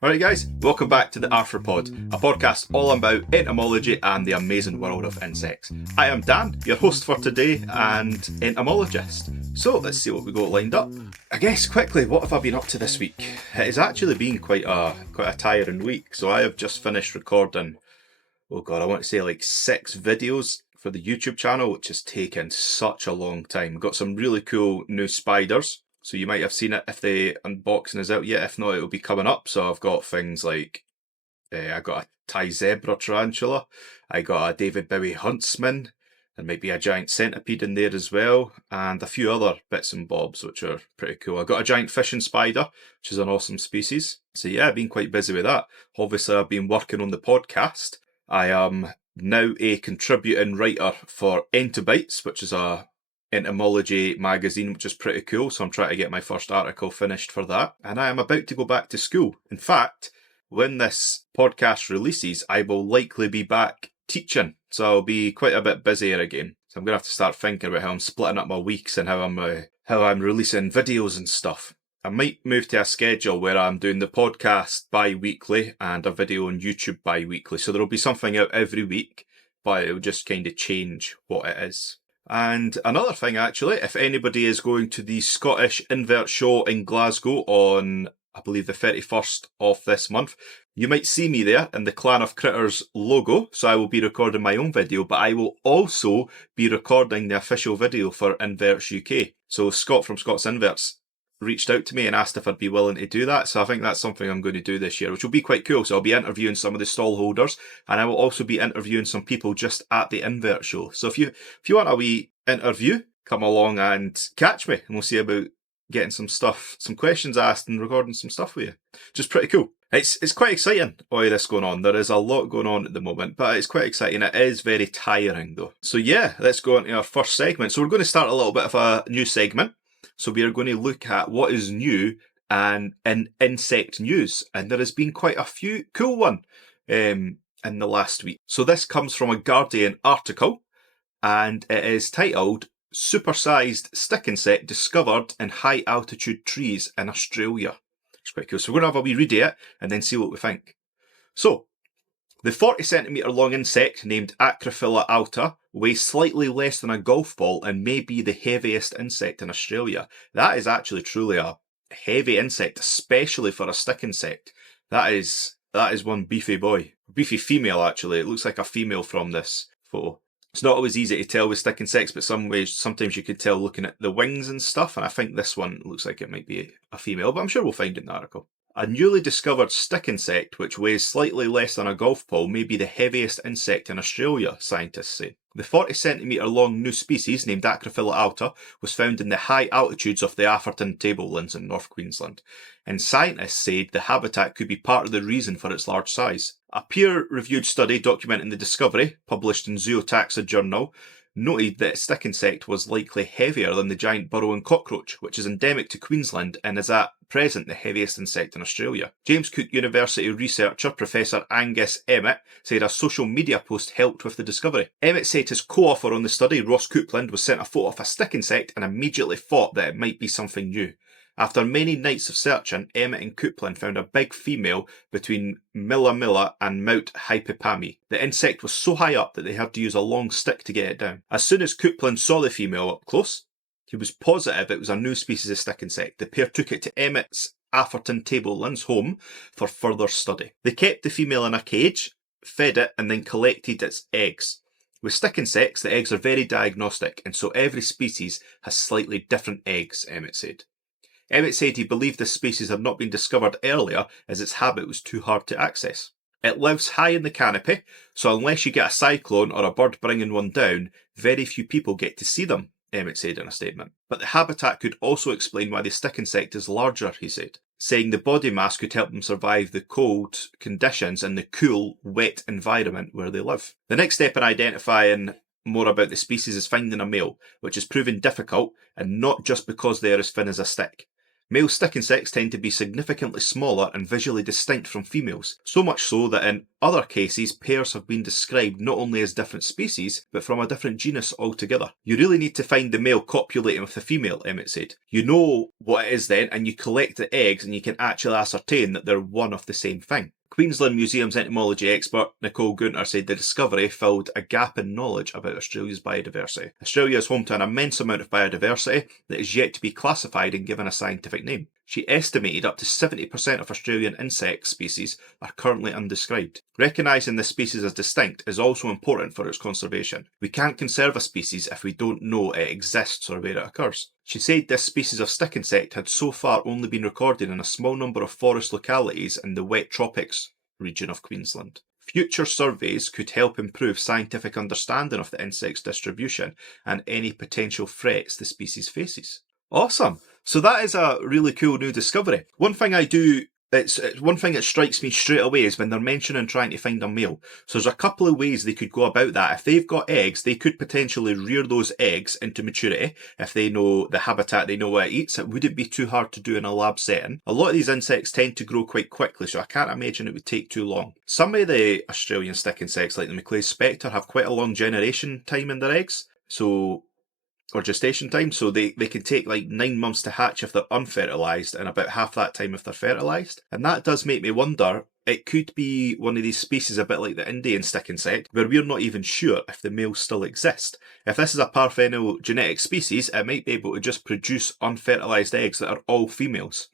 Alright guys, welcome back to the Arthropod, a podcast all about entomology and the amazing world of insects. I am Dan, your host for today and entomologist. So let's see what we got lined up. I guess quickly, what have I been up to this week? It has actually been quite a tiring week. So I have just finished recording, I want to say like 6 videos for the YouTube channel, which has taken such a long time. We've got some really cool new spiders. So you might have seen it if the unboxing is out yet. If not, it'll be coming up. So I've got things like, I got a Thai zebra tarantula. I got a David Bowie huntsman. There might be a giant centipede in there as well. And a few other bits and bobs, which are pretty cool. I got a giant fishing spider, which is an awesome species. So yeah, I've been quite busy with that. Obviously, I've been working on the podcast. I am now a contributing writer for Entobites, which is a Entomology magazine, which is pretty cool. So I'm trying to get my first article finished for that. And I am about to go back to school. In fact, when this podcast releases, I will likely be back teaching. So I'll be quite a bit busier again. So I'm going to have to start thinking about how I'm splitting up my weeks and how I'm releasing videos and stuff. I might move to a schedule where I'm doing the podcast bi-weekly and a video on YouTube bi-weekly. So there'll be something out every week, but it'll just kind of change what it is. And another thing, actually, if anybody is going to the Scottish Invert Show in Glasgow on, I believe, the 31st of this month, you might see me there in the Clan of Critters logo. So I will be recording my own video, but I will also be recording the official video for Inverts UK. So Scott from Scott's Inverts reached out to me and asked if I'd be willing to do that. So I think that's something I'm going to do this year, which will be quite cool. So I'll be interviewing some of the stall holders, and I will also be interviewing some people just at the Invert Show. So if you want a wee interview, come along and catch me, and we'll see about getting some questions asked and recording some stuff with you. Just pretty cool. It's quite exciting, all this going on. There is a lot going on at the moment, but it's quite exciting. It is very tiring though. So yeah, let's go on to our first segment. So we're going to start a little bit of a new segment. So we are going to look at what is new and in insect news. And there has been quite a few cool one in the last week. So this comes from a Guardian article, and it is titled Supersized Stick Insect Discovered in High Altitude Trees in Australia. It's quite cool. So we're going to have a wee read of it and then see what we think. So, the 40 centimetre long insect named Acrophila alta weighs slightly less than a golf ball and may be the heaviest insect in Australia. That is actually truly a heavy insect, especially for a stick insect. That is one beefy boy. Beefy female, actually. It looks like a female from this photo. It's not always easy to tell with stick insects, but sometimes you could tell looking at the wings and stuff, and I think this one looks like it might be a female, but I'm sure we'll find it in the article. A newly discovered stick insect, which weighs slightly less than a golf ball, may be the heaviest insect in Australia, scientists say. The 40 centimetre long new species, named Acrophila alta, was found in the high altitudes of the Atherton tablelands in North Queensland, and scientists said the habitat could be part of the reason for its large size. A peer-reviewed study documenting the discovery, published in Zootaxa Journal, noted that stick insect was likely heavier than the giant burrowing cockroach, which is endemic to Queensland and is at present the heaviest insect in Australia. James Cook University researcher Professor Angus Emmett said a social media post helped with the discovery. Emmett said his co-author on the study, Ross Coupland, was sent a photo of a stick insect and immediately thought that it might be something new. After many nights of searching, Emmett and Coupland found a big female between Milla Milla and Mount Hypopami. The insect was so high up that they had to use a long stick to get it down. As soon as Coupland saw the female up close, he was positive it was a new species of stick insect. The pair took it to Emmett's Atherton Tablelands home for further study. They kept the female in a cage, fed it, and then collected its eggs. With stick insects, the eggs are very diagnostic, and so every species has slightly different eggs, Emmett said. Emmett said he believed this species had not been discovered earlier as its habit was too hard to access. It lives high in the canopy, so unless you get a cyclone or a bird bringing one down, very few people get to see them, Emmett said in a statement. But the habitat could also explain why the stick insect is larger, he said, saying the body mass could help them survive the cold conditions in the cool, wet environment where they live. The next step in identifying more about the species is finding a male, which is proving difficult, and not just because they are as thin as a stick. Male stick insects tend to be significantly smaller and visually distinct from females, so much so that in other cases pairs have been described not only as different species, but from a different genus altogether. You really need to find the male copulating with the female, Emmett said. You know what it is then, and you collect the eggs and you can actually ascertain that they're one of the same thing. Queensland Museum's entomology expert Nicole Gunter said the discovery filled a gap in knowledge about Australia's biodiversity. Australia is home to an immense amount of biodiversity that is yet to be classified and given a scientific name. She estimated up to 70% of Australian insect species are currently undescribed. Recognising this species as distinct is also important for its conservation. We can't conserve a species if we don't know it exists or where it occurs. She said this species of stick insect had so far only been recorded in a small number of forest localities in the wet tropics region of Queensland. Future surveys could help improve scientific understanding of the insect's distribution and any potential threats the species faces. Awesome. So that is a really cool new discovery. One thing that strikes me straight away is when they're mentioning trying to find a male. So there's a couple of ways they could go about that. If they've got eggs, they could potentially rear those eggs into maturity. If they know the habitat, they know what it eats, it wouldn't be too hard to do in a lab setting. A lot of these insects tend to grow quite quickly, so I can't imagine it would take too long. Some of the Australian stick insects, like the Macleay's spectre, have quite a long generation time in their eggs. Or gestation time, so they can take like 9 months to hatch if they're unfertilised and about half that time if they're fertilised. And that does make me wonder, it could be one of these species a bit like the Indian stick insect, where we're not even sure if the males still exist. If this is a parthenogenetic species, it might be able to just produce unfertilised eggs that are all females.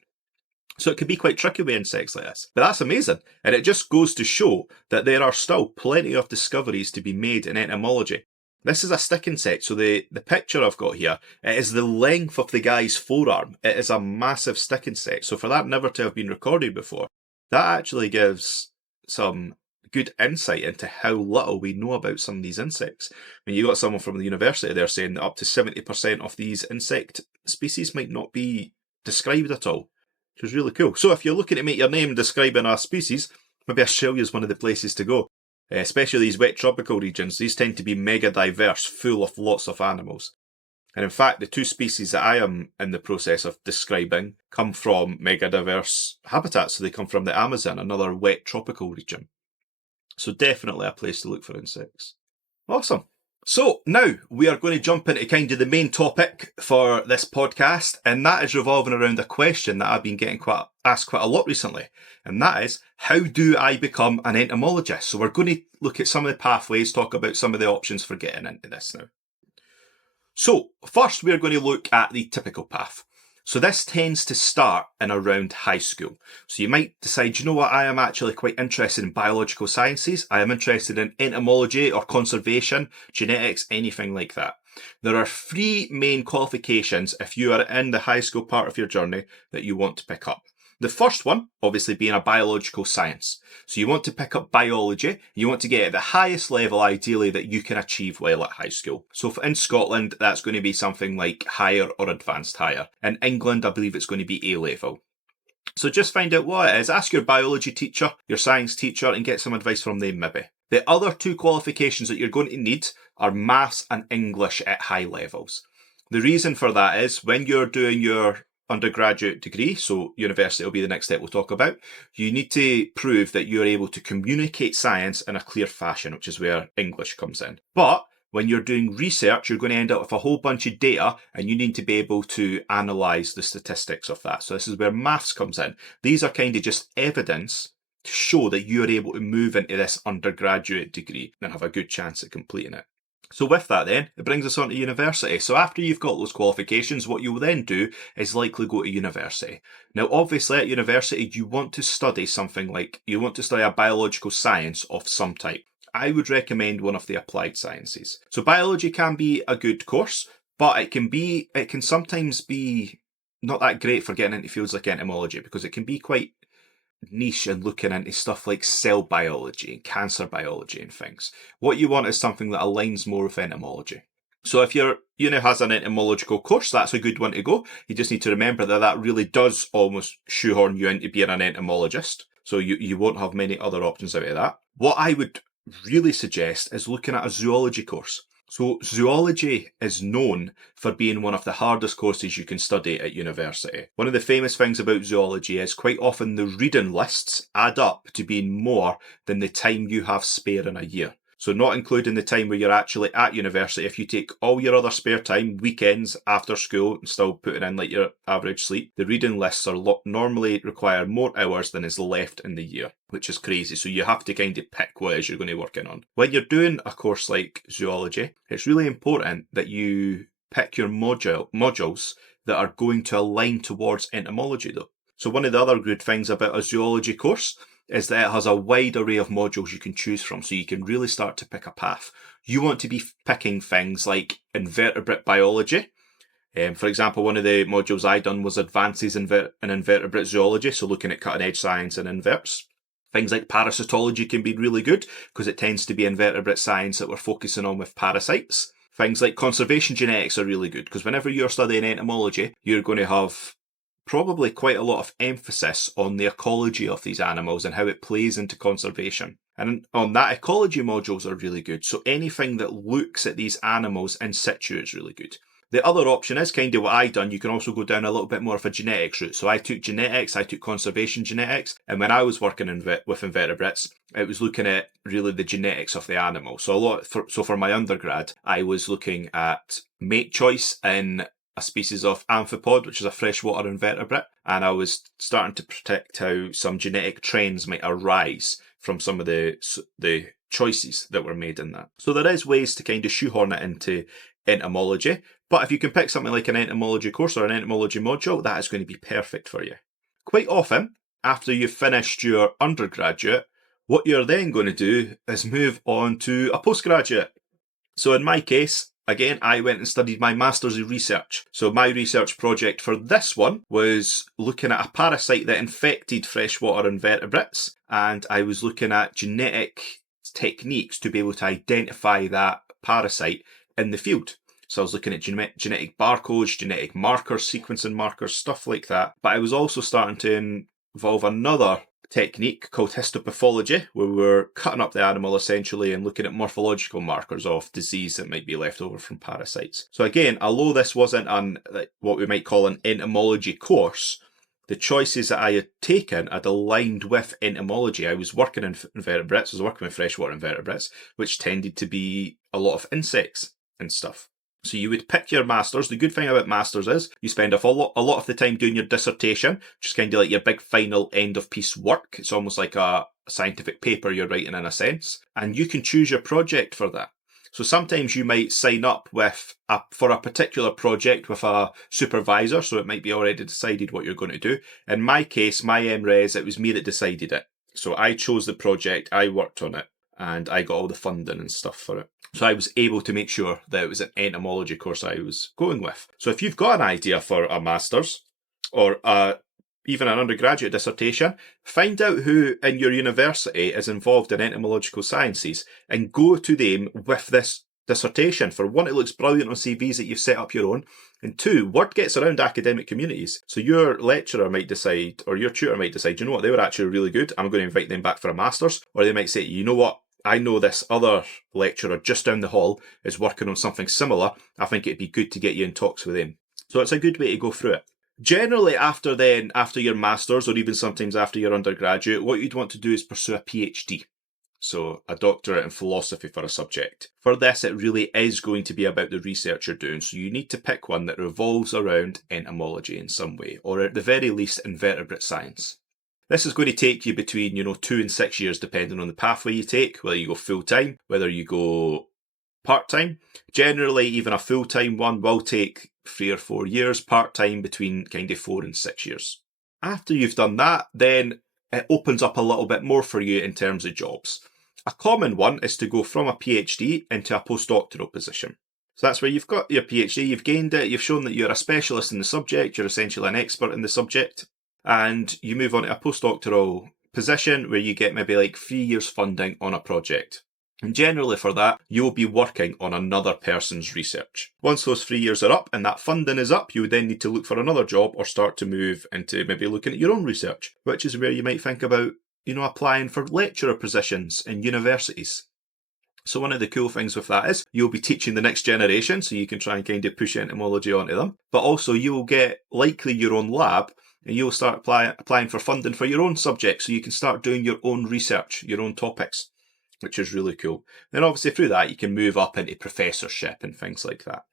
So it could be quite tricky with insects like this. But that's amazing. And it just goes to show that there are still plenty of discoveries to be made in entomology. This is a stick insect, so the picture I've got here, it is the length of the guy's forearm. It is a massive stick insect, so for that never to have been recorded before, that actually gives some good insight into how little we know about some of these insects. I mean, you got someone from the university there saying that up to 70% of these insect species might not be described at all, which is really cool. So if you're looking to make your name describing a species, maybe Australia is one of the places to go. Especially these wet tropical regions, these tend to be mega diverse, full of lots of animals. And in fact, the two species that I am in the process of describing come from mega diverse habitats. So they come from the Amazon, another wet tropical region. So definitely a place to look for insects. Awesome. So now we are going to jump into kind of the main topic for this podcast, and that is revolving around a question that I've been getting asked quite a lot recently, and that is, how do I become an entomologist? So we're going to look at some of the pathways, talk about some of the options for getting into this now. So first we're going to look at the typical path. So this tends to start in around high school. So you might decide, you know what, I am actually quite interested in biological sciences. I am interested in entomology or conservation, genetics, anything like that. There are 3 main qualifications if you are in the high school part of your journey that you want to pick up. The first one, obviously, being a biological science. So you want to pick up biology. You want to get at the highest level, ideally, that you can achieve while at high school. So in Scotland, that's going to be something like higher or advanced higher. In England, I believe it's going to be A-level. So just find out what it is. Ask your biology teacher, your science teacher, and get some advice from them maybe. The other 2 qualifications that you're going to need are maths and English at high levels. The reason for that is when you're doing your undergraduate degree, so university will be the next step we'll talk about, you need to prove that you're able to communicate science in a clear fashion, which is where English comes in. But when you're doing research, you're going to end up with a whole bunch of data and you need to be able to analyse the statistics of that. So this is where maths comes in. These are kind of just evidence to show that you're able to move into this undergraduate degree and have a good chance at completing it. So with that then, it brings us on to university. So after you've got those qualifications, what you'll then do is likely go to university. Now obviously at university you want to study something like, you want to study a biological science of some type. I would recommend one of the applied sciences. So biology can be a good course, but it can sometimes be not that great for getting into fields like entomology because it can be quite niche and looking into stuff like cell biology and cancer biology and things. What you want is something that aligns more with entomology. So if your uni has an entomological course, that's a good one to go. You just need to remember that really does almost shoehorn you into being an entomologist. So you won't have many other options out of that. What I would really suggest is looking at a zoology course. So zoology is known for being one of the hardest courses you can study at university. One of the famous things about zoology is quite often the reading lists add up to being more than the time you have spare in a year. So not including the time where you're actually at university, if you take all your other spare time, weekends, after school, and still putting in like your average sleep, the reading lists are normally require more hours than is left in the year, which is crazy. So you have to kind of pick what it is you're going to work in on. When you're doing a course like zoology, it's really important that you pick your modules that are going to align towards entomology though. So one of the other good things about a zoology course is that it has a wide array of modules you can choose from, so you can really start to pick a path. You want to be picking things like invertebrate biology. For example, one of the modules I done was advances in invertebrate zoology, so looking at cutting edge science and inverts. Things like parasitology can be really good because it tends to be invertebrate science that we're focusing on with parasites. Things like conservation genetics are really good because whenever you're studying entomology, you're going to have probably quite a lot of emphasis on the ecology of these animals and how it plays into conservation. And on that, ecology modules are really good. So anything that looks at these animals in situ is really good. The other option is kind of what I done. You can also go down a little bit more of a genetics route. So I took genetics, I took conservation genetics. And when I was working with invertebrates, it was looking at really the genetics of the animal. So for my undergrad, I was looking at mate choice in a species of Arthropod, which is a freshwater invertebrate, and I was starting to predict how some genetic trends might arise from some of the choices that were made in that. So there is ways to kind of shoehorn it into entomology, but if you can pick something like an entomology course or an entomology module, that is going to be perfect for you. Quite often, after you've finished your undergraduate, what you're then going to do is move on to a postgraduate. So in my case, again, I went and studied my Master's in Research. So my research project for this one was looking at a parasite that infected freshwater invertebrates, and I was looking at genetic techniques to be able to identify that parasite in the field. So I was looking at genetic barcodes, genetic markers, sequencing markers, stuff like that. But I was also starting to involve another technique called histopathology, where we were cutting up the animal essentially and looking at morphological markers of disease that might be left over from parasites. So again, although this wasn't what we might call an entomology course, the choices that I had taken had aligned with entomology. I was working in invertebrates, I was working with freshwater invertebrates, which tended to be a lot of insects and stuff. So you would pick your masters. The good thing about masters is you spend a lot of the time doing your dissertation, which is kind of like your big final end of piece work. It's almost like a scientific paper you're writing in a sense, and you can choose your project for that. So sometimes you might sign up for a particular project with a supervisor, so it might be already decided what you're going to do. In my case, my MRes, it was me that decided it. So I chose the project, I worked on it, and I got all the funding and stuff for it. So I was able to make sure that it was an entomology course I was going with. So if you've got an idea for a master's or even an undergraduate dissertation, find out who in your university is involved in entomological sciences and go to them with this dissertation. For one, it looks brilliant on CVs that you've set up your own. And two, word gets around academic communities. So your lecturer might decide, or your tutor might decide, you know what, they were actually really good, I'm going to invite them back for a master's. Or they might say, you know what, I know this other lecturer just down the hall is working on something similar. I think it'd be good to get you in talks with them. So it's a good way to go through it. Generally, after your master's or even sometimes after your undergraduate, what you'd want to do is pursue a PhD. So a doctorate in philosophy for a subject. For this, it really is going to be about the research you're doing. So you need to pick one that revolves around entomology in some way, or at the very least, invertebrate science. This is going to take you between 2 and 6 years, depending on the pathway you take, whether you go full-time, whether you go part-time. Generally, even a full-time one will take 3 or 4 years, part-time between kind of 4 and 6 years. After you've done that, then it opens up a little bit more for you in terms of jobs. A common one is to go from a PhD into a postdoctoral position. So that's where you've got your PhD, you've gained it, you've shown that you're a specialist in the subject, you're essentially an expert in the subject, and you move on to a postdoctoral position where you get maybe like 3 years funding on a project. And generally for that, you'll be working on another person's research. Once those 3 years are up and that funding is up, you would then need to look for another job or start to move into maybe looking at your own research, which is where you might think about, applying for lecturer positions in universities. So one of the cool things with that is you'll be teaching the next generation, so you can try and kind of push entomology onto them. But also you will get likely your own lab, and you'll start applying for funding for your own subject, so you can start doing your own research, your own topics, which is really cool. Then obviously through that you can move up into professorship and things like that.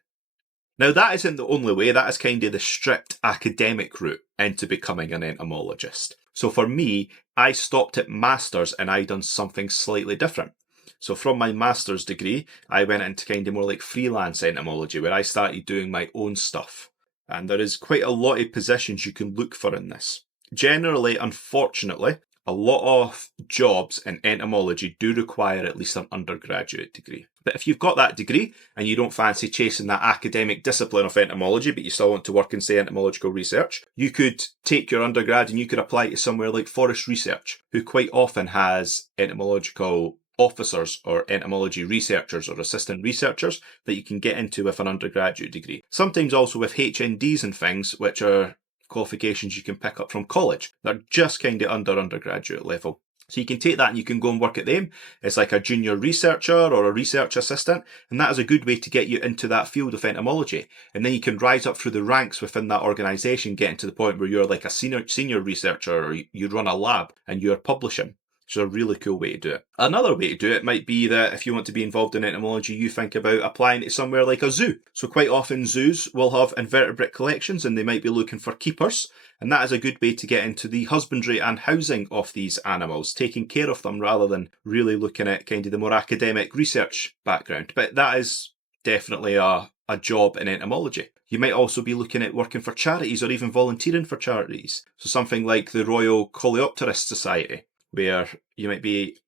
Now that isn't the only way, that is kind of the strict academic route into becoming an entomologist. So for me, I stopped at masters and I done something slightly different. So from my master's degree, I went into kind of more like freelance entomology, where I started doing my own stuff. And there is quite a lot of positions you can look for in this. Generally, unfortunately, a lot of jobs in entomology do require at least an undergraduate degree. But if you've got that degree and you don't fancy chasing that academic discipline of entomology, but you still want to work in, say, entomological research, you could take your undergrad and you could apply to somewhere like Forest Research, who quite often has entomological officers or entomology researchers or assistant researchers that you can get into with an undergraduate degree. Sometimes also with HNDs and things, which are qualifications you can pick up from college. They're just kind of under undergraduate level. So you can take that and you can go and work at them as like a junior researcher or a research assistant, and that is a good way to get you into that field of entomology. And then you can rise up through the ranks within that organisation, getting to the point where you're like a senior researcher, or you run a lab and you're publishing. Which is a really cool way to do it. Another way to do it might be that if you want to be involved in entomology, you think about applying to somewhere like a zoo. So quite often zoos will have invertebrate collections and they might be looking for keepers. And that is a good way to get into the husbandry and housing of these animals, taking care of them rather than really looking at kind of the more academic research background. But that is definitely a job in entomology. You might also be looking at working for charities or even volunteering for charities. So something like the Royal Coleopterist Society, where you might be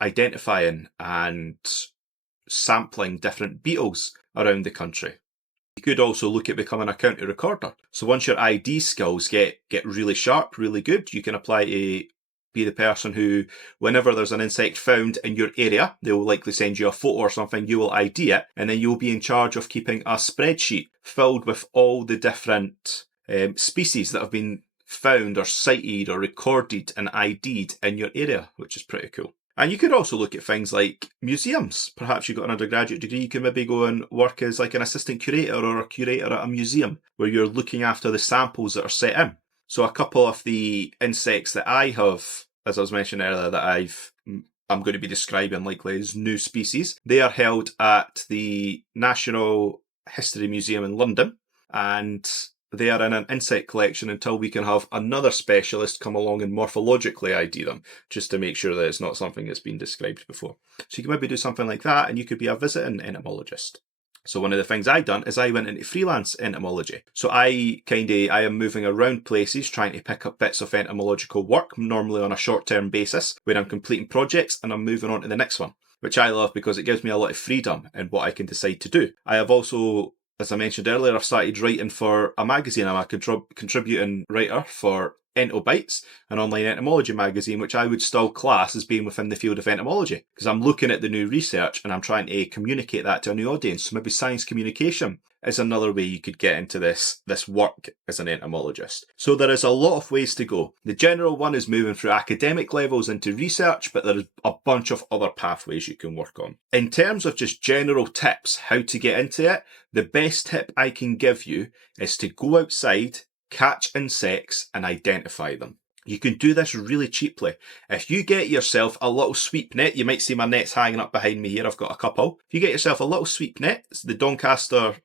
identifying and sampling different beetles around the country. You could also look at becoming a county recorder. So once your ID skills get really sharp, really good, you can apply to be the person who, whenever there's an insect found in your area, they will likely send you a photo or something, you will ID it, and then you'll be in charge of keeping a spreadsheet filled with all the different species that have been found or cited or recorded and ID'd in your area, which is pretty cool. And you could also look at things like museums. Perhaps you've got an undergraduate degree, you can maybe go and work as like an assistant curator or a curator at a museum where you're looking after the samples that are set in. So a couple of the insects that I have, as I was mentioning earlier, that I'm going to be describing likely as new species, they are held at the National History Museum in London, and they are in an insect collection until we can have another specialist come along and morphologically ID them, just to make sure that it's not something that's been described before. So you can maybe do something like that, and you could be a visiting entomologist. So one of the things I done is I went into freelance entomology. So I am moving around places trying to pick up bits of entomological work, normally on a short-term basis, where I'm completing projects and I'm moving on to the next one, which I love because it gives me a lot of freedom in what I can decide to do. I have also, as I mentioned earlier, I've started writing for a magazine. I'm a contributing writer for Entobites, an online entomology magazine, which I would still class as being within the field of entomology, because I'm looking at the new research and I'm trying to communicate that to a new audience. So maybe science communication is another way you could get into this work as an entomologist. So there is a lot of ways to go. The general one is moving through academic levels into research, but there is a bunch of other pathways you can work on. In terms of just general tips, how to get into it, the best tip I can give you is to go outside, catch insects and identify them. You can do this really cheaply. If you get yourself a little sweep net, you might see my nets hanging up behind me here, I've got a couple. If you get yourself a little sweep net, the Doncaster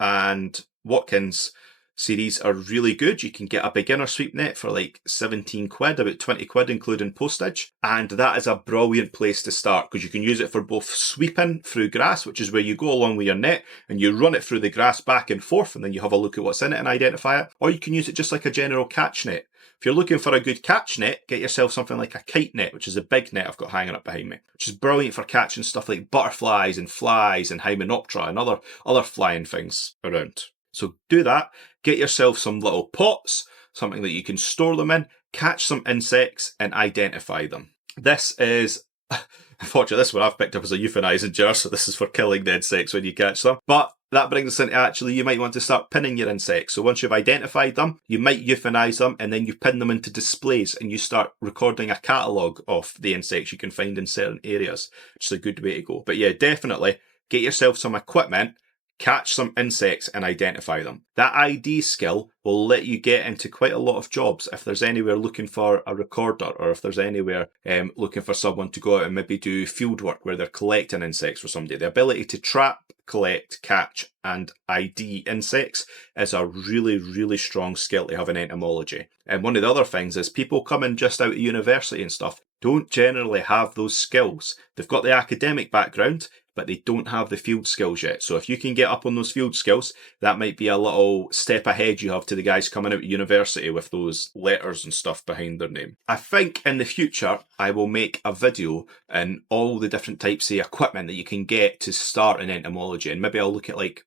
and Watkins series are really good. You can get a beginner sweep net for like 17 quid, about 20 quid including postage. And that is a brilliant place to start because you can use it for both sweeping through grass, which is where you go along with your net and you run it through the grass back and forth and then you have a look at what's in it and identify it. Or you can use it just like a general catch net. If you're looking for a good catch net, get yourself something like a kite net, which is a big net I've got hanging up behind me, which is brilliant for catching stuff like butterflies and flies and Hymenoptera and other flying things around. So do that, get yourself some little pots, something that you can store them in, catch some insects and identify them. This is Unfortunately, this one I've picked up as a euthanizing jar, so this is for killing the insects when you catch them. But that brings us into actually, you might want to start pinning your insects. So once you've identified them, you might euthanize them, and then you pin them into displays, and you start recording a catalogue of the insects you can find in certain areas, which is a good way to go. But yeah, definitely get yourself some equipment, catch some insects and identify them. That ID skill will let you get into quite a lot of jobs if there's anywhere looking for a recorder, or if there's anywhere looking for someone to go out and maybe do field work where they're collecting insects for somebody. The ability to trap, collect, catch and ID insects is a really, really strong skill to have in entomology. And one of the other things is people coming just out of university and stuff don't generally have those skills. They've got the academic background, but they don't have the field skills yet. So if you can get up on those field skills, that might be a little step ahead you have to the guys coming out of university with those letters and stuff behind their name. I think in the future, I will make a video on all the different types of equipment that you can get to start in entomology. And maybe I'll look at like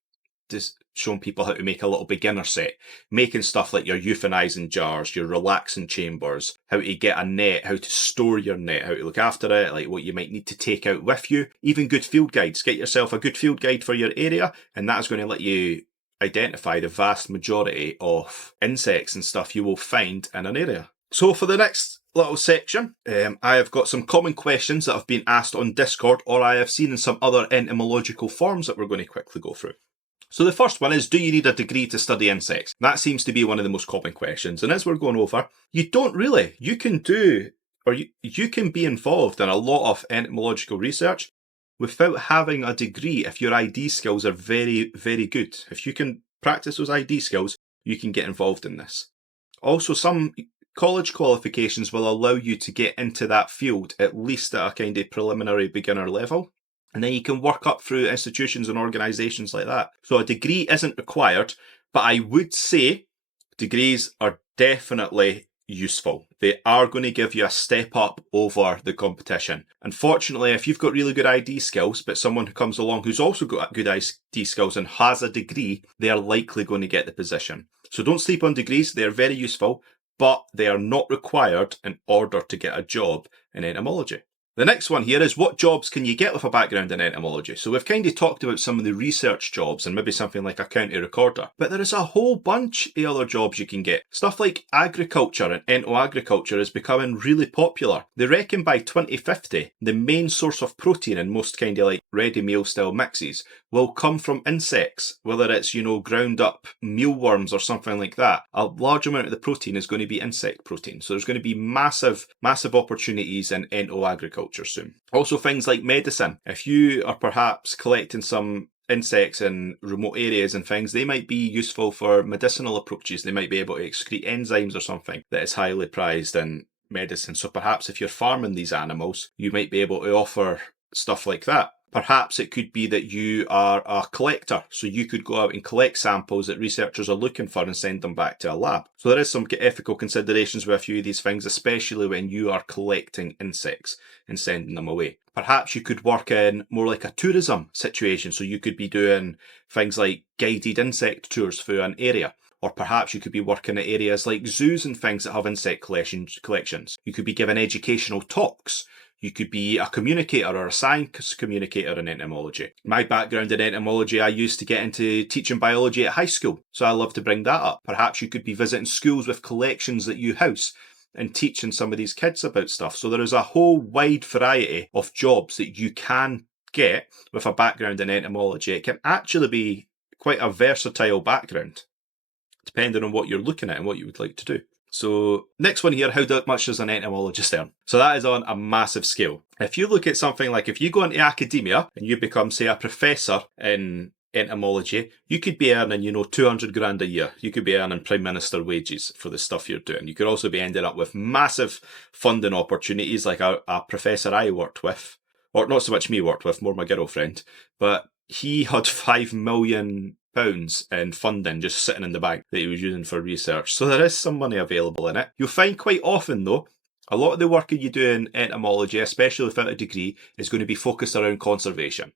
just showing people how to make a little beginner set, making stuff like your euthanizing jars, your relaxing chambers, how to get a net, how to store your net, how to look after it, like what you might need to take out with you, even good field guides. Get yourself a good field guide for your area, and that's going to let you identify the vast majority of insects and stuff you will find in an area. So for the next little section, I have got some common questions that have been asked on Discord, or I have seen in some other entomological forums that we're going to quickly go through. So the first one is, do you need a degree to study insects? That seems to be one of the most common questions. And as we're going over, you don't really. You can do, or you can be involved in a lot of entomological research without having a degree if your ID skills are very, very good. If you can practice those ID skills, you can get involved in this. Also, some college qualifications will allow you to get into that field, at least at a kind of preliminary beginner level. And then you can work up through institutions and organisations like that. So a degree isn't required, but I would say degrees are definitely useful. They are going to give you a step up over the competition. Unfortunately, if you've got really good ID skills, but someone who comes along who's also got good ID skills and has a degree, they are likely going to get the position. So don't sleep on degrees. They are very useful, but they are not required in order to get a job in entomology. The next one here is, what jobs can you get with a background in entomology? So we've kind of talked about some of the research jobs and maybe something like a county recorder, but there is a whole bunch of other jobs you can get. Stuff like agriculture and entoagriculture is becoming really popular. They reckon by 2050, the main source of protein in most kind of like ready meal style mixes will come from insects, whether it's, ground up mealworms or something like that. A large amount of the protein is going to be insect protein. So there's going to be massive, massive opportunities in entoagriculture soon. Also things like medicine. If you are perhaps collecting some insects in remote areas and things, they might be useful for medicinal approaches. They might be able to excrete enzymes or something that is highly prized in medicine. So perhaps if you're farming these animals, you might be able to offer stuff like that. Perhaps it could be that you are a collector, so you could go out and collect samples that researchers are looking for and send them back to a lab. So there is some ethical considerations with a few of these things, especially when you are collecting insects and sending them away. Perhaps you could work in more like a tourism situation, so you could be doing things like guided insect tours through an area. Or perhaps you could be working at areas like zoos and things that have insect collections. You could be giving educational talks. You could be a communicator or a science communicator in entomology. My background in entomology, I used to get into teaching biology at high school, so I love to bring that up. Perhaps you could be visiting schools with collections that you house and teaching some of these kids about stuff. So there is a whole wide variety of jobs that you can get with a background in entomology. It can actually be quite a versatile background, depending on what you're looking at and what you would like to do. So next one here, how much does an entomologist earn? So that is on a massive scale. If you look at something like, if you go into academia and you become, say, a professor in entomology, you could be earning, 200 grand a year. You could be earning Prime Minister wages for the stuff you're doing. You could also be ending up with massive funding opportunities, like a professor I worked with, or not so much me worked with, more my girlfriend, but he had £5 million in funding just sitting in the bank that he was using for research. So there is some money available in it. You'll find quite often though, a lot of the work that you do in entomology, especially without a degree, is going to be focused around conservation.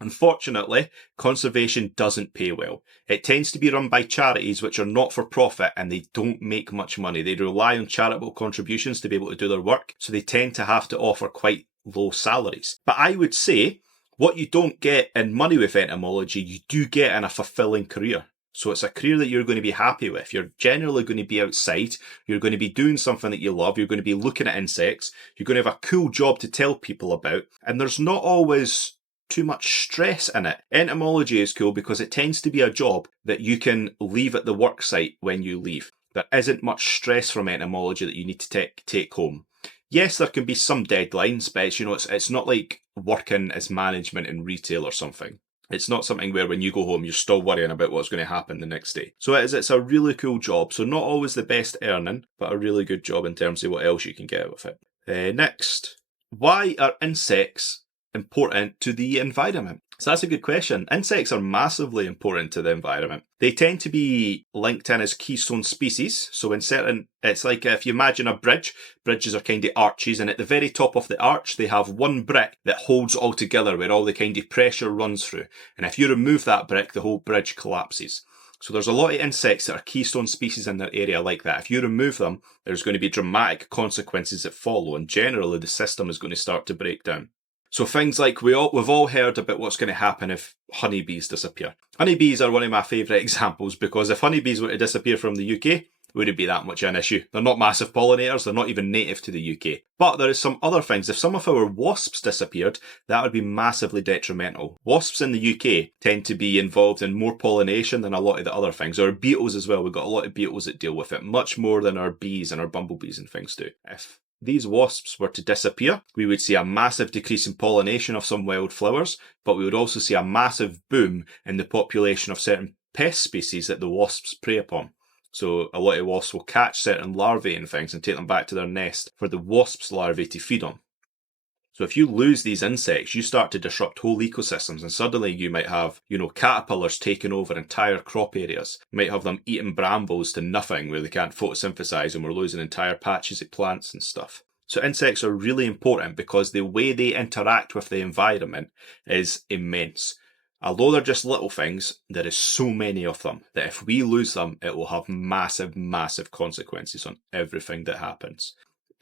Unfortunately, conservation doesn't pay well. It tends to be run by charities which are not for profit and they don't make much money. They rely on charitable contributions to be able to do their work, so they tend to have to offer quite low salaries. But I would say what you don't get in money with entomology, you do get in a fulfilling career. So it's a career that you're going to be happy with. You're generally going to be outside. You're going to be doing something that you love. You're going to be looking at insects. You're going to have a cool job to tell people about. And there's not always too much stress in it. Entomology is cool because it tends to be a job that you can leave at the work site when you leave. There isn't much stress from entomology that you need to take home. Yes, there can be some deadlines, but it's not like working as management in retail or something. It's not something where when you go home, you're still worrying about what's going to happen the next day. So it's a really cool job. So not always the best earning, but a really good job in terms of what else you can get out of it. Next, why are insects important to the environment? So that's a good question. Insects are massively important to the environment. They tend to be linked in as keystone species. So it's like if you imagine a bridge, bridges are kind of arches, and at the very top of the arch, they have one brick that holds all together where all the kind of pressure runs through. And if you remove that brick, the whole bridge collapses. So there's a lot of insects that are keystone species in their area like that. If you remove them, there's going to be dramatic consequences that follow, and generally the system is going to start to break down. So things like we've all heard about what's going to happen if honeybees disappear. Honeybees are one of my favourite examples because if honeybees were to disappear from the UK, it wouldn't be that much of an issue. They're not massive pollinators, they're not even native to the UK. But there is some other things. If some of our wasps disappeared, that would be massively detrimental. Wasps in the UK tend to be involved in more pollination than a lot of the other things. Our beetles as well, we've got a lot of beetles that deal with it, much more than our bees and our bumblebees and things do. If these wasps were to disappear, we would see a massive decrease in pollination of some wildflowers, but we would also see a massive boom in the population of certain pest species that the wasps prey upon. So a lot of wasps will catch certain larvae and things and take them back to their nest for the wasps' larvae to feed on. So if you lose these insects, you start to disrupt whole ecosystems, and suddenly you might have, caterpillars taking over entire crop areas. You might have them eating brambles to nothing where they can't photosynthesize, and we're losing entire patches of plants and stuff. So insects are really important because the way they interact with the environment is immense. Although they're just little things, there is so many of them that if we lose them, it will have massive, massive consequences on everything that happens.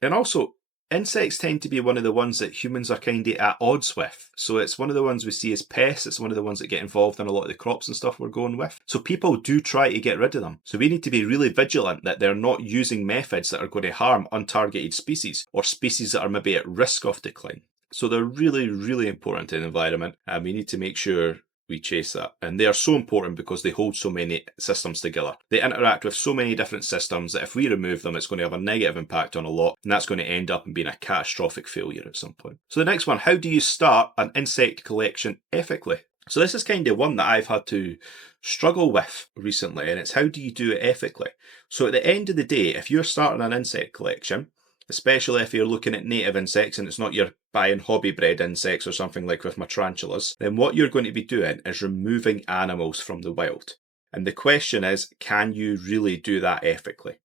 And also, insects tend to be one of the ones that humans are kind of at odds with. So it's one of the ones we see as pests. It's one of the ones that get involved in a lot of the crops and stuff we're going with. So people do try to get rid of them. So we need to be really vigilant that they're not using methods that are going to harm untargeted species or species that are maybe at risk of decline. So they're really, really important to the environment, and we need to make sure we chase that. And they are so important because they hold so many systems together. They interact with so many different systems that if we remove them, it's going to have a negative impact on a lot, and that's going to end up in being a catastrophic failure at some point. So the next one, how do you start an insect collection ethically? So this is kind of one that I've had to struggle with recently, and it's how do you do it ethically? So at the end of the day, if you're starting an insect collection, especially if you're looking at native insects and it's not you're buying hobby bred insects or something like with my tarantulas, then what you're going to be doing is removing animals from the wild. And the question is, can you really do that ethically?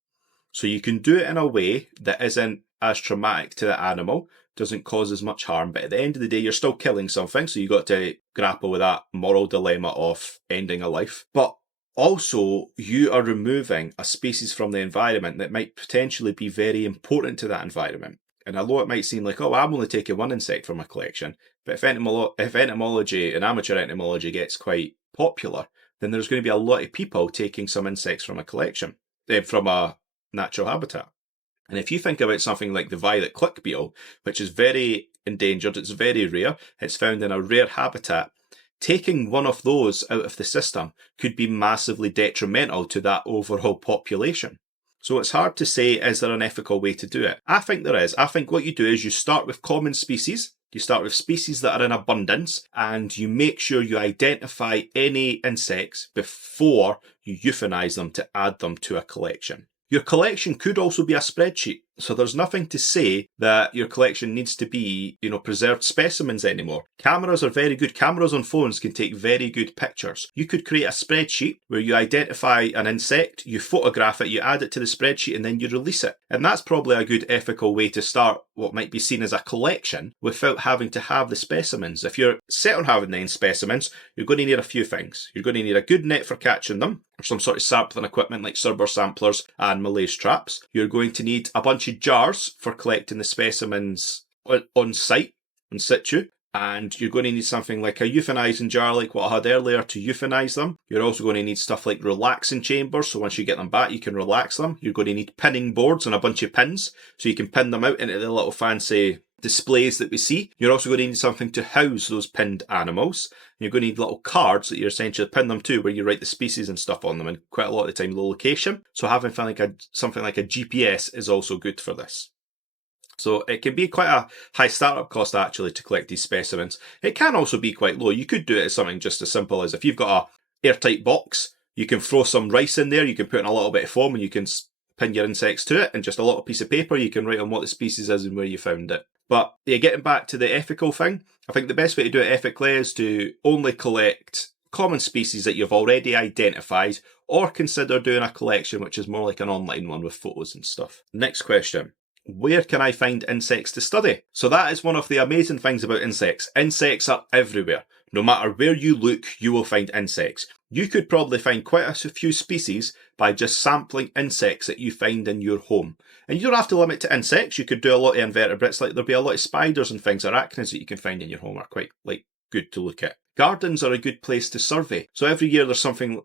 So you can do it in a way that isn't as traumatic to the animal, doesn't cause as much harm, but at the end of the day, you're still killing something, so you've got to grapple with that moral dilemma of ending a life. But also, you are removing a species from the environment that might potentially be very important to that environment. And although it might seem like, I'm only taking one insect from my collection, but if entomology and amateur entomology gets quite popular, then there's going to be a lot of people taking some insects from a collection, from a natural habitat. And if you think about something like the violet click beetle, which is very endangered, it's very rare, it's found in a rare habitat, taking one of those out of the system could be massively detrimental to that overall population. So it's hard to say, is there an ethical way to do it? I think there is. I think what you do is you start with common species. You start with species that are in abundance, and you make sure you identify any insects before you euthanize them to add them to a collection. Your collection could also be a spreadsheet. So there's nothing to say that your collection needs to be, preserved specimens anymore. Cameras are very good. Cameras on phones can take very good pictures. You could create a spreadsheet where you identify an insect, you photograph it, you add it to the spreadsheet, and then you release it. And that's probably a good ethical way to start what might be seen as a collection without having to have the specimens. If you're set on having 9 specimens, you're going to need a few things. You're going to need a good net for catching them, or some sort of sampling equipment like Cerber samplers and Malaise traps. You're going to need a bunch of jars for collecting the specimens on site. in situ. And you're going to need something like a euthanizing jar, like what I had earlier, to euthanize them. You're also going to need stuff like relaxing chambers, so once you get them back, you can relax them. You're going to need pinning boards and a bunch of pins, so you can pin them out into the little fancy displays that we see. You're also going to need something to house those pinned animals. You're going to need little cards that you essentially pin them to, where you write the species and stuff on them, and quite a lot of the time the location. So having something like a GPS is also good for this. So it can be quite a high startup cost actually to collect these specimens. It can also be quite low. You could do it as something just as simple as, if you've got a airtight box, you can throw some rice in there, you can put in a little bit of foam and you can pin your insects to it, and just a little piece of paper you can write on what the species is and where you found it. But yeah, getting back to the ethical thing, I think the best way to do it ethically is to only collect common species that you've already identified, or consider doing a collection which is more like an online one with photos and stuff. Next question. Where can I find insects to study? So that is one of the amazing things about insects. Insects are everywhere. No matter where you look, you will find insects. You could probably find quite a few species by just sampling insects that you find in your home. And you don't have to limit to insects. You could do a lot of invertebrates, like there'll be a lot of spiders and things, arachnids that you can find in your home are quite good to look at. Gardens are a good place to survey. So every year there's something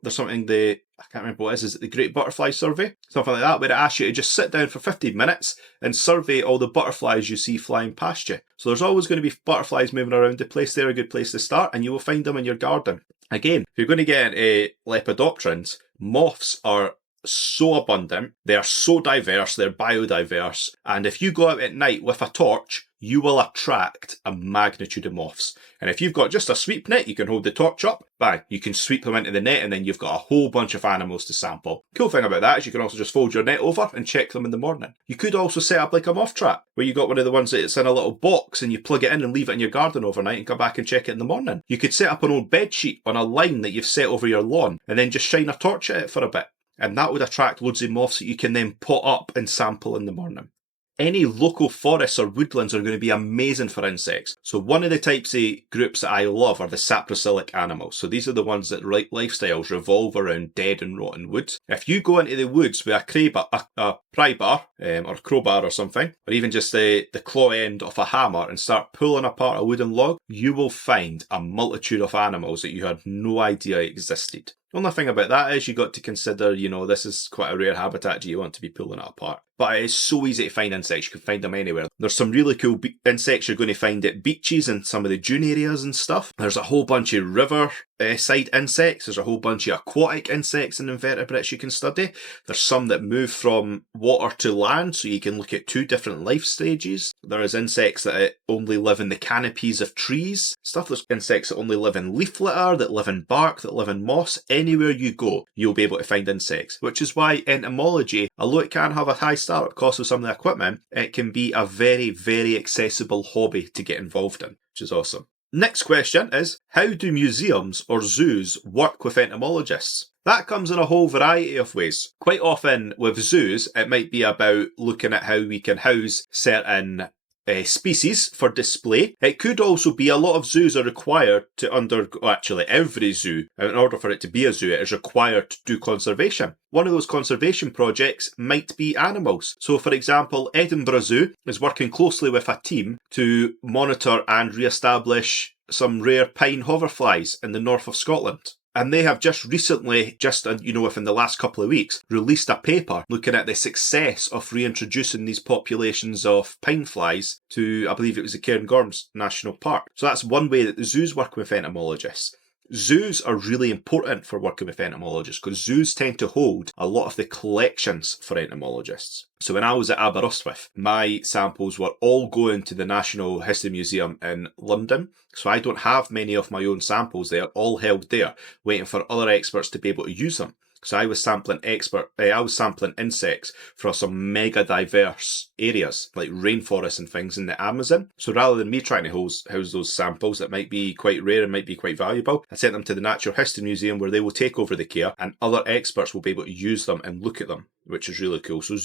I can't remember what it is it the Great Butterfly Survey? Something like that, where it asks you to just sit down for 15 minutes and survey all the butterflies you see flying past you. So there's always going to be butterflies moving around the place. They're a good place to start, and you will find them in your garden. Again, if you're going to get into lepidopterans, moths are so abundant, they are so diverse, they're biodiverse, and if you go out at night with a torch, you will attract a magnitude of moths. And if you've got just a sweep net, you can hold the torch up, bang, you can sweep them into the net, and then you've got a whole bunch of animals to sample. Cool thing about that is you can also just fold your net over and check them in the morning. You could also set up like a moth trap, where you got one of the ones that's in a little box and you plug it in and leave it in your garden overnight and come back and check it in the morning. You could set up an old bed sheet on a line that you've set over your lawn and then just shine a torch at it for a bit. And that would attract loads of moths that you can then put up and sample in the morning. Any local forests or woodlands are going to be amazing for insects. So one of the types of groups that I love are the saprophilic animals. So these are the ones that lifestyles revolve around dead and rotten wood. If you go into the woods with a pry bar or crowbar or something, or even just the claw end of a hammer, and start pulling apart a wooden log, you will find a multitude of animals that you had no idea existed. The only thing about that is you got to consider, this is quite a rare habitat. Do you want to be pulling it apart? But it is so easy to find insects. You can find them anywhere. There's some really cool insects you're going to find at beaches and some of the dune areas and stuff. There's a whole bunch of river side insects. There's a whole bunch of aquatic insects and invertebrates you can study. There's some that move from water to land, so you can look at 2 different life stages. There is insects that only live in the canopies of trees. There's insects that only live in leaf litter, that live in bark, that live in moss. Anywhere you go, you'll be able to find insects, which is why entomology, although it can have a high startup cost of some of the equipment, it can be a very, very accessible hobby to get involved in, which is awesome. Next question is, how do museums or zoos work with entomologists? That comes in a whole variety of ways. Quite often with zoos, it might be about looking at how we can house certain species for display. It could also be a lot of zoos are required to every zoo, in order for it to be a zoo, it is required to do conservation. One of those conservation projects might be animals. So for example, Edinburgh Zoo is working closely with a team to monitor and re-establish some rare pine hoverflies in the north of Scotland. And they have just recently, within the last couple of weeks, released a paper looking at the success of reintroducing these populations of pine flies to, I believe it was the Cairngorms National Park. So that's one way that the zoos work with entomologists. Zoos are really important for working with entomologists because zoos tend to hold a lot of the collections for entomologists. So when I was at Aberystwyth, my samples were all going to the National History Museum in London. So I don't have many of my own samples. They are all held there, waiting for other experts to be able to use them. So I was sampling insects from some mega diverse areas like rainforests and things in the Amazon. So rather than me trying to house those samples that might be quite rare and might be quite valuable, I sent them to the Natural History Museum where they will take over the care and other experts will be able to use them and look at them, which is really cool. So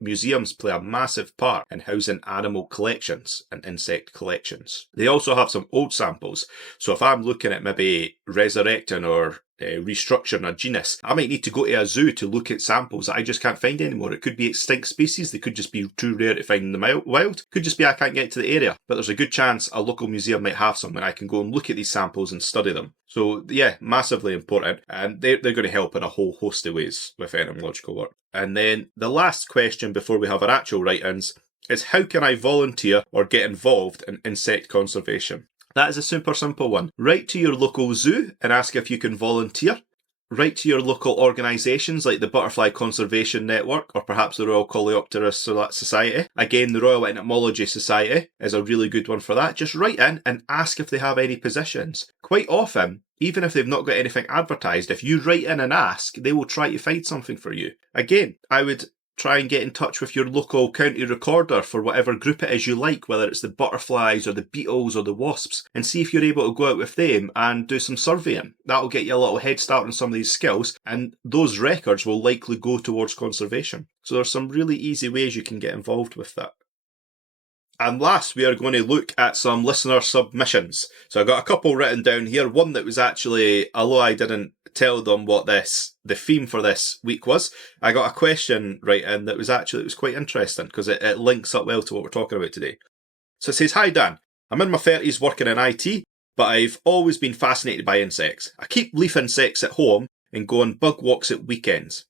museums play a massive part in housing animal collections and insect collections. They also have some old samples. So if I'm looking at maybe resurrecting or restructuring a genus. I might need to go to a zoo to look at samples that I just can't find anymore. It could be extinct species. They could just be too rare to find in the wild. Could just be I can't get to the area. But there's a good chance a local museum might have some and I can go and look at these samples and study them. So yeah, massively important. And they're going to help in a whole host of ways with entomological work. And then the last question before we have our actual write-ins is, how can I volunteer or get involved in insect conservation? That is a super simple one. Write to your local zoo and ask if you can volunteer. Write to your local organisations like the Butterfly Conservation Network or perhaps the Royal Coleoptera Society. Again, the Royal Entomology Society is a really good one for that. Just write in and ask if they have any positions. Quite often, even if they've not got anything advertised, if you write in and ask, they will try to find something for you. Again, I would try and get in touch with your local county recorder for whatever group it is you like, whether it's the butterflies or the beetles or the wasps, and see if you're able to go out with them and do some surveying. That'll get you a little head start on some of these skills, and those records will likely go towards conservation. So there's some really easy ways you can get involved with that. And last, we are going to look at some listener submissions. So I got a couple written down here. One that was actually, although I didn't tell them what the theme for this week was, I got a question right in that was quite interesting because it links up well to what we're talking about today. So it says, "Hi Dan, I'm in my 30s working in IT, but I've always been fascinated by insects. I keep leaf insects at home and go on bug walks at weekends.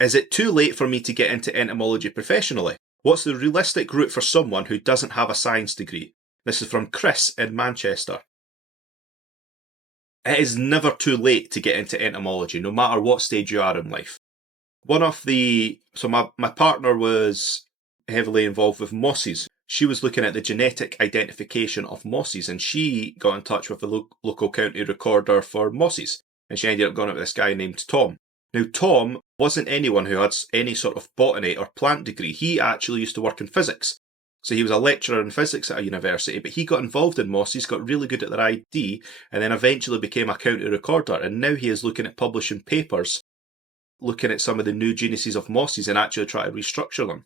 Is it too late for me to get into entomology professionally? What's the realistic route for someone who doesn't have a science degree?" This is from Chris in Manchester. It is never too late to get into entomology, no matter what stage you are in life. My partner was heavily involved with mosses. She was looking at the genetic identification of mosses, and she got in touch with the local county recorder for mosses, and she ended up going out with this guy named Tom. Now, Tom wasn't anyone who had any sort of botany or plant degree. He actually used to work in physics. So he was a lecturer in physics at a university, but he got involved in mosses, got really good at their ID, and then eventually became a county recorder. And now he is looking at publishing papers, looking at some of the new genuses of mosses and actually trying to restructure them.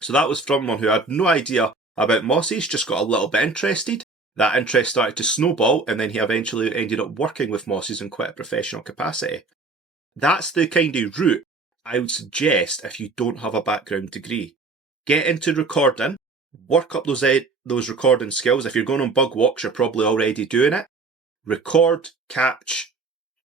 So that was from one who had no idea about mosses, just got a little bit interested. That interest started to snowball, and then he eventually ended up working with mosses in quite a professional capacity. That's the kind of route I would suggest if you don't have a background degree. Get into recording, work up those recording skills. If you're going on bug walks, you're probably already doing it. Record, catch,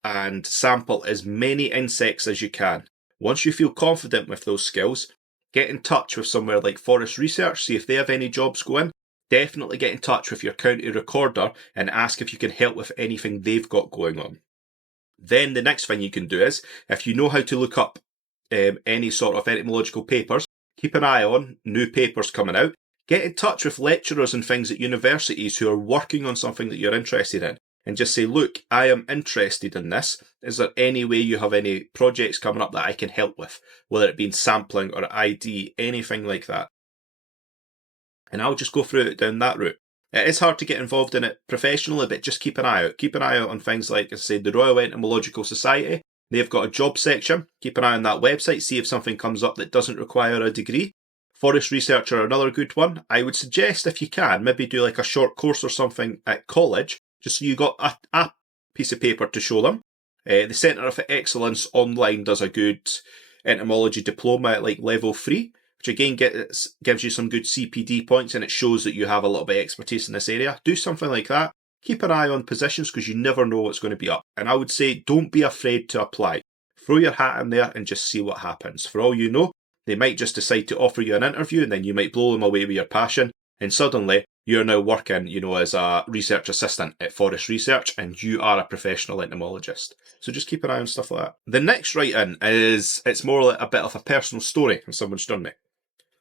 and sample as many insects as you can. Once you feel confident with those skills, get in touch with somewhere like Forest Research, see if they have any jobs going. Definitely get in touch with your county recorder and ask if you can help with anything they've got going on. Then the next thing you can do is, if you know how to look up any sort of entomological papers, keep an eye on new papers coming out. Get in touch with lecturers and things at universities who are working on something that you're interested in, and just say, look, I am interested in this. Is there any way you have any projects coming up that I can help with? Whether it be in sampling or ID, anything like that. And I'll just go through it down that route. It is hard to get involved in it professionally, but just keep an eye out. Keep an eye out on things like, as I said, the Royal Entomological Society. They've got a job section. Keep an eye on that website. See if something comes up that doesn't require a degree. Forest Research are another good one. I would suggest, if you can, maybe do like a short course or something at college, just so you got a piece of paper to show them. The Centre of Excellence online does a good entomology diploma at like level 3, which again gives you some good CPD points, and it shows that you have a little bit of expertise in this area. Do something like that. Keep an eye on positions because you never know what's going to be up. And I would say don't be afraid to apply. Throw your hat in there and just see what happens. For all you know, they might just decide to offer you an interview, and then you might blow them away with your passion, and suddenly you're now working, as a research assistant at Forest Research, and you are a professional entomologist. So just keep an eye on stuff like that. The next write-in it's more like a bit of a personal story from someone's journey.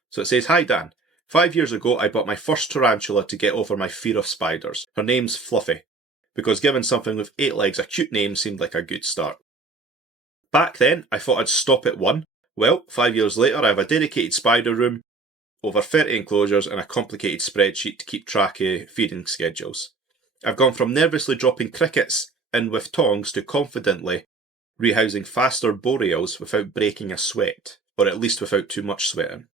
So it says, "Hi Dan, 5 years ago I bought my first tarantula to get over my fear of spiders. Her name's Fluffy, because given something with 8 legs, a cute name seemed like a good start. Back then I thought I'd stop at 1. Well, 5 years later I have a dedicated spider room, over 30 enclosures, and a complicated spreadsheet to keep track of feeding schedules. I've gone from nervously dropping crickets in with tongs to confidently rehousing faster boreals without breaking a sweat, or at least without too much sweating.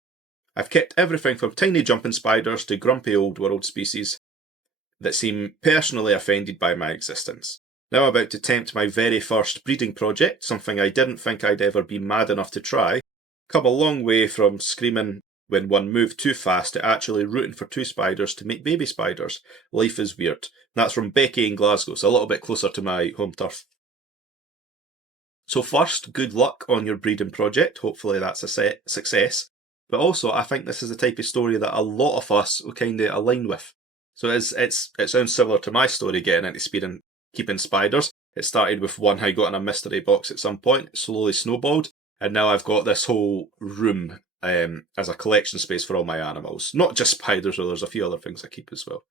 I've kept everything from tiny jumping spiders to grumpy old world species that seem personally offended by my existence. Now I'm about to attempt my very first breeding project, something I didn't think I'd ever be mad enough to try. Come a long way from screaming when one moved too fast to actually rooting for two spiders to make baby spiders. Life is weird. That's from Becky in Glasgow, so a little bit closer to my home turf. So first, good luck on your breeding project. Hopefully that's a success. But also, I think this is the type of story that a lot of us will kind of align with. So it sounds similar to my story getting into speeding, keeping spiders. It started with one I got in a mystery box at some point, it slowly snowballed, and now I've got this whole room as a collection space for all my animals. Not just spiders, though, there's a few other things I keep as well.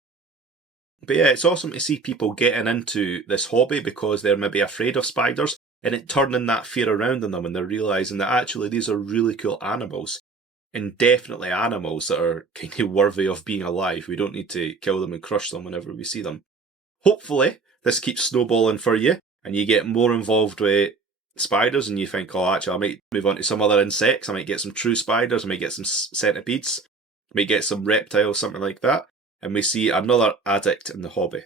But yeah, it's awesome to see people getting into this hobby because they're maybe afraid of spiders, and it turning that fear around in them, and they're realising that actually these are really cool animals, and definitely animals that are kind of worthy of being alive. We don't need to kill them and crush them whenever we see them. Hopefully, this keeps snowballing for you, and you get more involved with spiders, and you think, oh, actually, I might move on to some other insects. I might get some true spiders. I might get some centipedes. I might get some reptiles, something like that. And we see another addict in the hobby.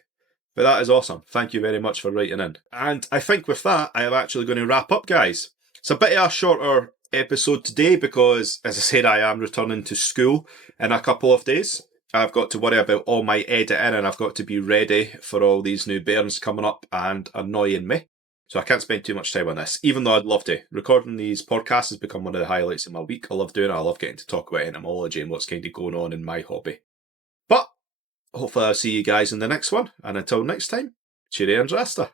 But that is awesome. Thank you very much for writing in. And I think with that, I am actually going to wrap up, guys. It's a bit of a shorter episode today because, as I said, I am returning to school in a couple of days. I've got to worry about all my editing, and I've got to be ready for all these new bairns coming up and annoying me. So I can't spend too much time on this, even though I'd love to. Recording these podcasts has become one of the highlights of my week. I love doing it. I love getting to talk about entomology and what's kind of going on in my hobby. But hopefully I'll see you guys in the next one. And until next time, cheerio and rasta.